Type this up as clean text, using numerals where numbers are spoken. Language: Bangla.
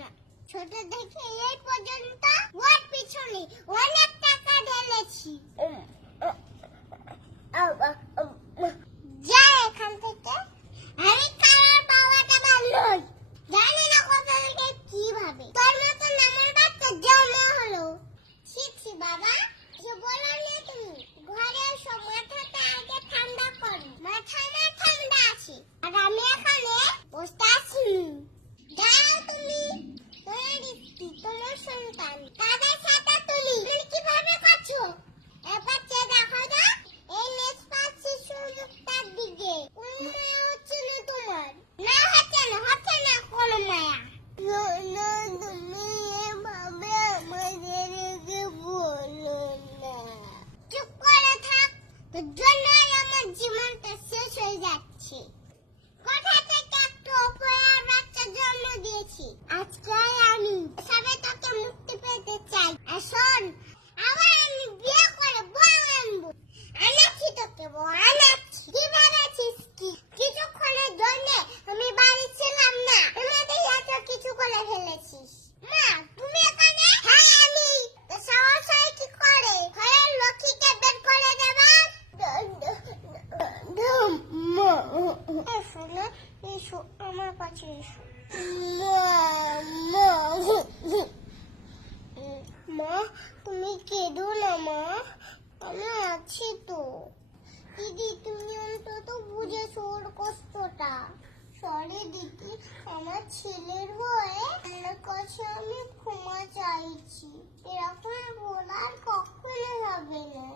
না। ছোট দেখে এই পর্যন্ত ওর পিছনে অনেক টাকা ঢেলেছি। যা এখান থেকে। আমি কালার পাওয়াটা ভালোই জানি না কোথা থেকে কিভাবে তোর মতো নামের বাচ্চা জন্ম হলো। শিখছি বাবা, যে বললে তুমি ঘরে এসো, মাথাটা আগে ঠান্ডা করো। মাথা না ঠান্ডা আছে, আর আমি এখানে বসে আছি। দাঁড়াও তুমি, তোমার সন্তান কাদের সাথে তুমি কিভাবে করছো? এবার চেয়ে দেখো না এই নেসপাস শিশুর মুখটার দিকে। কোন মায়া হচ্ছে না তোমার? না হচ্ছে না কোনো মায়া। তুমি এভাবে আমাদেরকে বলো না। চুপ করে থাক, তোর জন্যই আমার জীবনটা শেষ হয়ে যাচ্ছে। কোথা থেকে একটা অপয়ার বাচ্চা জন্ম দিয়েছি, আজকে আমি সবে তোকে মুক্তি পেতে চাই। আর শোন, আবার আমি বিয়ে করে বউ আনবো। আনাচ্ছি তোকে বউ, আনাচ্ছি। কি ভেবেছিস কি কিছুক্ষণের জন্য আমি বাড়ি ছিলাম না, আমাদের এত কিছু করে ফেলেছিস? মা তুমি এখানে? হ্যাঁ আমি। সাহস হয় কি করে ঘরের লক্ষ্মীকে বের করে দেবার? এসো আমার কাছে এসো। মা তুমি কেঁদো না মা, আমি আছি তো। দিদি তুমি অন্তত বুঝেছো ওর কষ্টটা। সরি দিদি, আমার ছেলের হয়ে আমার কাছে আমি ক্ষমা চাইছি। এরকম বলার কখনো হবে না।